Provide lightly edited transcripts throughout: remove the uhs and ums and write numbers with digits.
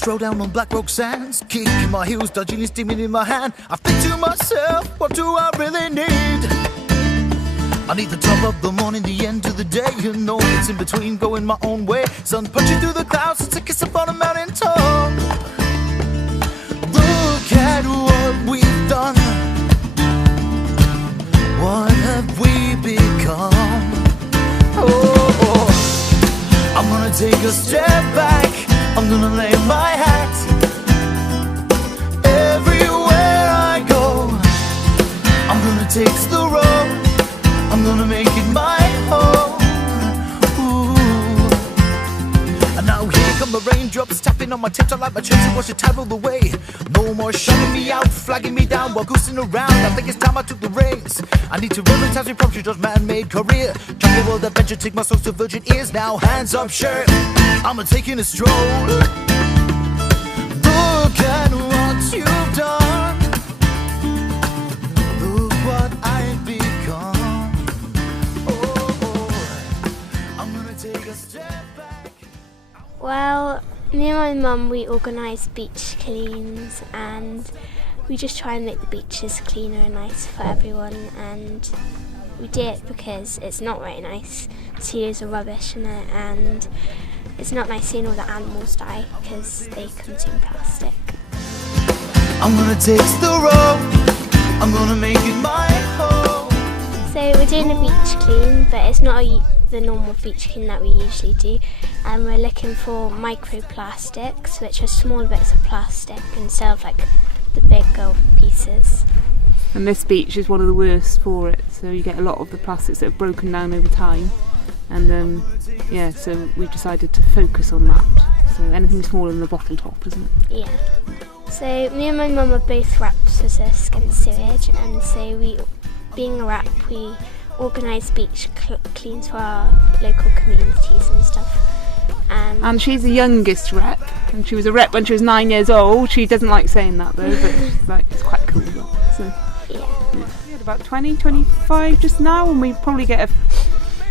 stroll down on black rock sands, kicking my heels, dodging and steaming in my hand. I think to myself, what do I really need? I need the top of the morning, the end of the day. You know it's in between, going my own way. Sun punching through the clouds, it's a kiss up on a mountain top. Look at what we've done. What have we become? Oh, I'm gonna take a step back. I'm gonna lay my hat. Everywhere I go, I'm gonna take the road. I'm gonna make it my home. Ooh. And now here come the raindrops tapping on my tips. I like my chips and wash the tide all the way. No more shutting me out, flagging me down while goosing around. I think it's time I took the reins. I need to realize me from just man-made career. Travel world adventure, take my songs to virgin ears. Now hands up, shirt. I'm taking a stroll. Look at what you've done. Look what I've become. I'm gonna take a step back. Well, me and my mum, we organise beach cleans and we just try and make the beaches cleaner and nice for everyone, and we do it because it's not very nice to see loads of rubbish in it, and it's not nice seeing all the animals die because they consume plastic. I'm gonna take the road, I'm gonna make it my home. So we're doing a beach clean, but it's not the normal beach clean that we usually do, and we're looking for microplastics, which are small bits of plastic instead of like the bigger pieces. And this beach is one of the worst for it, so you get a lot of the plastics that have broken down over time, and so we decided to focus on that. So anything smaller than the bottle top, isn't it? Yeah. So me and my mum are both RAPs with Risk and Sewage, and so being a RAP, we organise beach cleans for our local communities and stuff. And she's the youngest rep, and she was a rep when she was 9 years old. She doesn't like saying that though, but it's quite cool. So yeah. We had about 20, 25 just now, and we probably get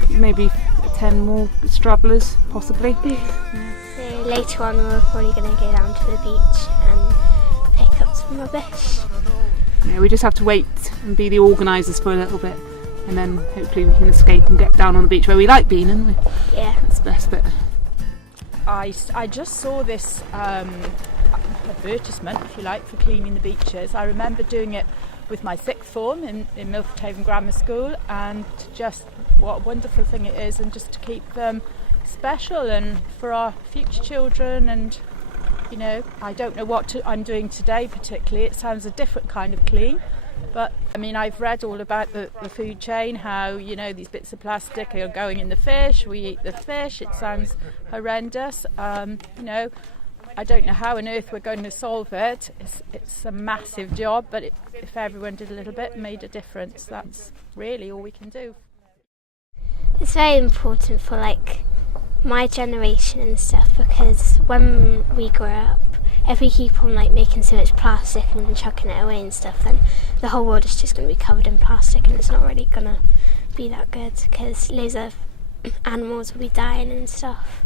maybe 10 more stragglers possibly. So later on we're probably going to go down to the beach and pick up some rubbish. Yeah, we just have to wait and be the organisers for a little bit, and then hopefully we can escape and get down on the beach where we like being, isn't we? Yeah. That's the best bit. I just saw this advertisement, if you like, for cleaning the beaches. I remember doing it with my sixth form in Milford Haven Grammar School, and just what a wonderful thing it is, and just to keep them special and for our future children. And you know, I don't know what I'm doing today particularly. It sounds a different kind of clean, but I mean, I've read all about the food chain, how, you know, these bits of plastic are going in the fish, we eat the fish. It sounds horrendous. You know, I don't know how on earth we're going to solve it. It's a massive job, but if everyone did a little bit, made a difference, that's really all we can do. It's very important for like my generation and stuff, because when we grow up, if we keep on like making so much plastic and chucking it away and stuff, then the whole world is just going to be covered in plastic, and it's not really going to be that good because loads of animals will be dying and stuff.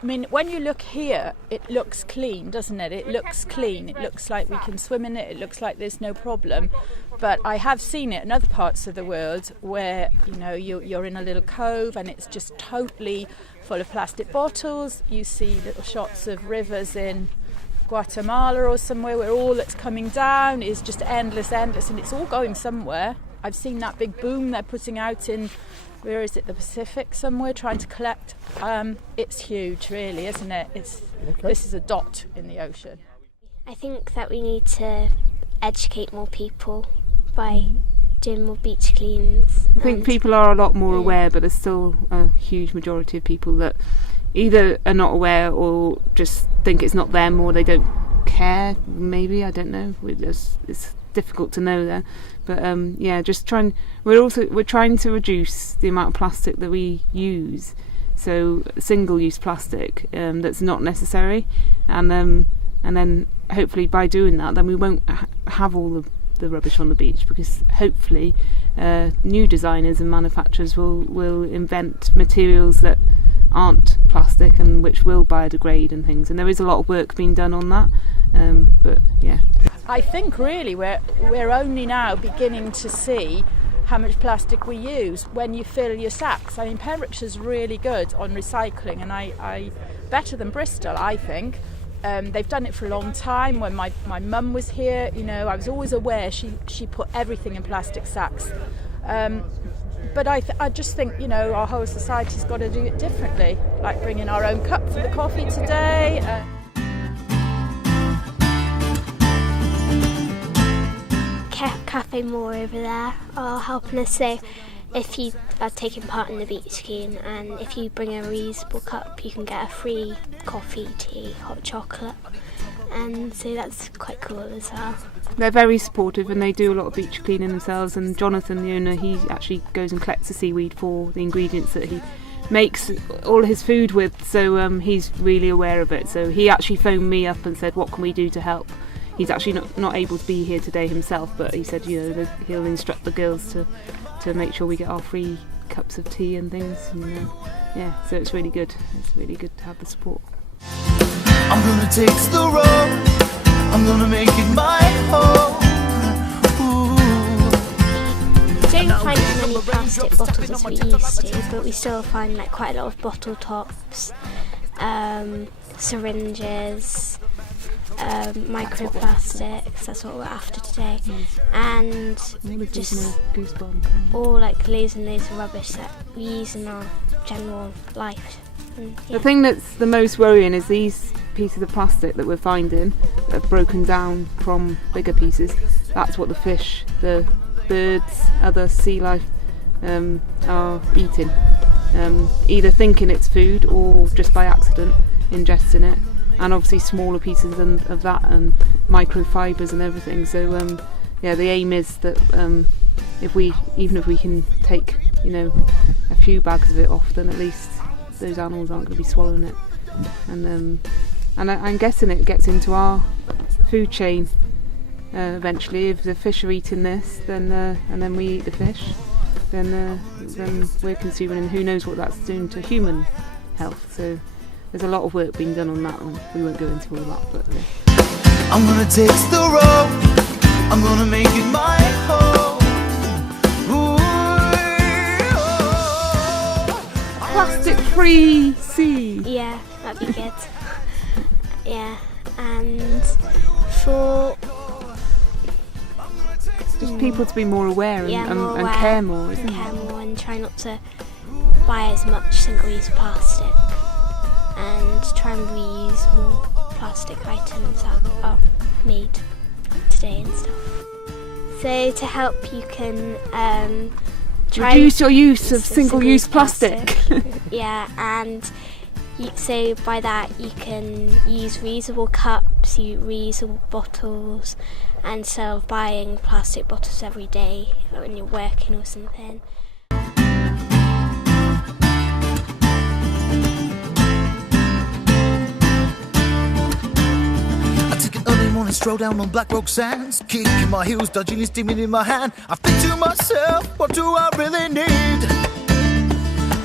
I mean, when you look here, it looks clean, doesn't it? It looks clean. It looks like we can swim in it. It looks like there's no problem. But I have seen it in other parts of the world where, you know, you're in a little cove and it's just totally full of plastic bottles. You see little shots of rivers in Guatemala or somewhere where all that's coming down is just endless, and it's all going somewhere. I've seen that big boom they're putting out in, where is it, the Pacific somewhere, trying to collect. It's huge, really, isn't it? This is a dot in the ocean. I think that we need to educate more people by doing more beach cleans. I think people are a lot more aware, but there's still a huge majority of people that either are not aware or just think it's not them, or they don't care, maybe, I don't know. It's difficult to know there, but we're trying to reduce the amount of plastic that we use, so single-use plastic that's not necessary, and then hopefully by doing that, then we won't have all the rubbish on the beach, because hopefully new designers and manufacturers will invent materials that aren't plastic and which will biodegrade and things. And there is a lot of work being done on that. But yeah, I think really we're only now beginning to see how much plastic we use when you fill your sacks. I mean, Pembrokeshire's really good on recycling, and I better than Bristol, I think. They've done it for a long time. When my mum was here, you know, I was always aware she put everything in plastic sacks. But I just think, you know, our whole society's got to do it differently, like bringing our own cup for the coffee today. Cafe More over there are helping us. So if you are taking part in the beach clean, and if you bring a reusable cup, you can get a free coffee, tea, hot chocolate, and so that's quite cool as well. They're very supportive and they do a lot of beach cleaning themselves, and Jonathan, the owner, he actually goes and collects the seaweed for the ingredients that he makes all his food with, so he's really aware of it. So he actually phoned me up and said, what can we do to help? He's actually not able to be here today himself, but he said, you know, he'll instruct the girls to make sure we get our free cups of tea and things. And, yeah, so it's really good. It's really good to have the support. I'm gonna take the road, I'm gonna make it my home. We don't find as many plastic bottles as we used to, but we still find like quite a lot of bottle tops, syringes, microplastics. That's what we're after today, and just all like loads and loads of rubbish that we use in our general life. And, yeah. The thing that's the most worrying is these pieces of plastic that we're finding that have broken down from bigger pieces. That's what the fish, the birds, other sea life are eating, either thinking it's food or just by accident ingesting it. And obviously smaller pieces of that and microfibres and everything. So yeah, the aim is that even if we can take, you know, a few bags of it off, then at least those animals aren't going to be swallowing it. And I'm guessing it gets into our food chain eventually. If the fish are eating this, then and then we eat the fish, then we're consuming, and who knows what that's doing to human health. So there's a lot of work being done on that one. We won't go into all that, but I'm gonna take the road, I'm gonna make it my home. plastic-free sea. Yeah, that'd be good. Yeah, and for just people to be more aware and, and care more, isn't it? Care more and try not to buy as much single-use plastic, and try and reuse more plastic items that are made today and stuff. So to help, you can reduce your use of single-use plastic. Yeah, and so by that you can use reusable cups, reusable bottles, and instead of buying plastic bottles every day when you're working or something. Morning stroll down on black rock sands, kicking my heels, dodging and steaming in my hand. I think to myself, what do I really need?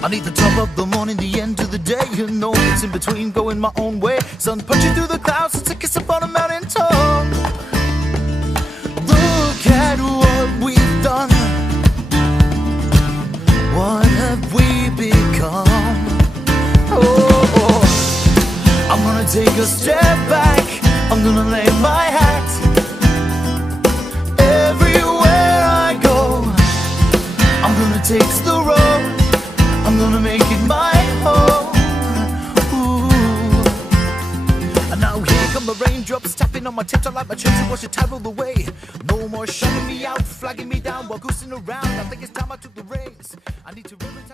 I need the top of the morning, the end of the day. You know it's in between, going my own way. Sun punching through the clouds, it's a kiss up on a mountain top. Look at what we've done. What have we become? Oh, I'm gonna take a step back, I'm gonna lay my hat. Everywhere I go, I'm gonna take the road, I'm gonna make it my home. Ooh. And now here come the raindrops tapping on my tips. I like my chips and wash the towel away. No more shutting me out, flagging me down while goosing around. I think it's time I took the reins. I need to realize